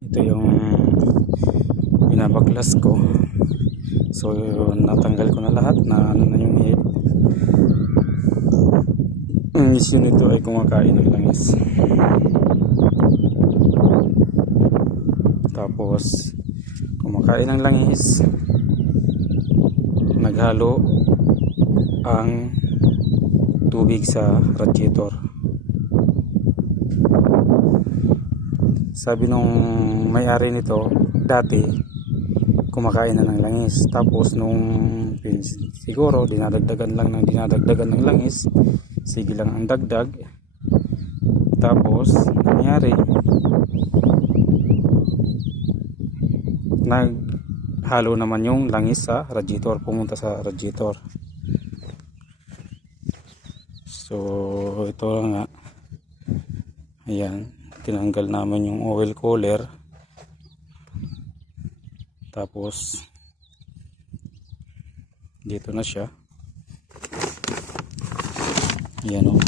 ito yung binabaklas ko. So natanggal ko na lahat na ano na yung hip ang issue nito ay kumakain ng langis. Tapos kumakain ng langis. Naghalo ang tubig sa radiator sabi nung may-ari nito dati kumakain na ng langis. Tapos nung siguro dinadagdagan lang ng dinadagdagan ng langis sige lang ang dagdag. Tapos nangyari naghalo naman yung langis sa radiator pumunta sa radiator. So ito nga. Ayan tinanggal naman yung oil cooler. Tapos dito na siya. Yan o.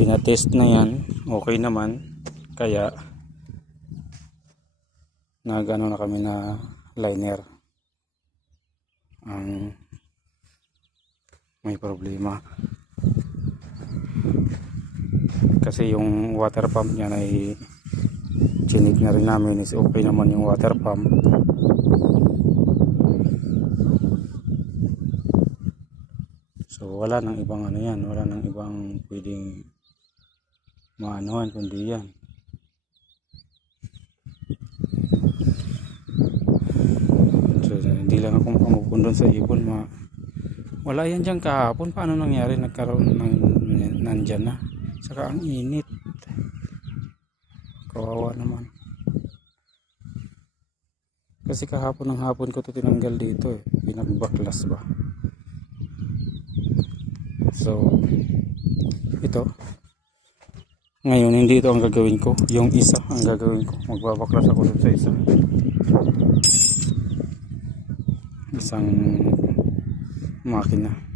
Tinatest na yan. Okay naman. Kaya nagano na kami na liner. Ang may problema kasi yung water pump niya ay chinik na rin namin is okay naman yung water pump. So wala nang ibang ano yan. Wala nang ibang pwedeng maanohan kundi yan. So hindi lang ako makamukun doon sa ipon ma wala yan dyan kahapon. Paano nangyari? Nagkaroon ng nandyan na saka ang init. Kawawa naman. Kasi kahapon ng hapon ko to tinanggal dito eh. Pinagbaklas ba? So ito. Ngayon hindi ito ang gagawin ko. Yung isa ang gagawin ko. Magbabaklas ako sa isa. Isang makina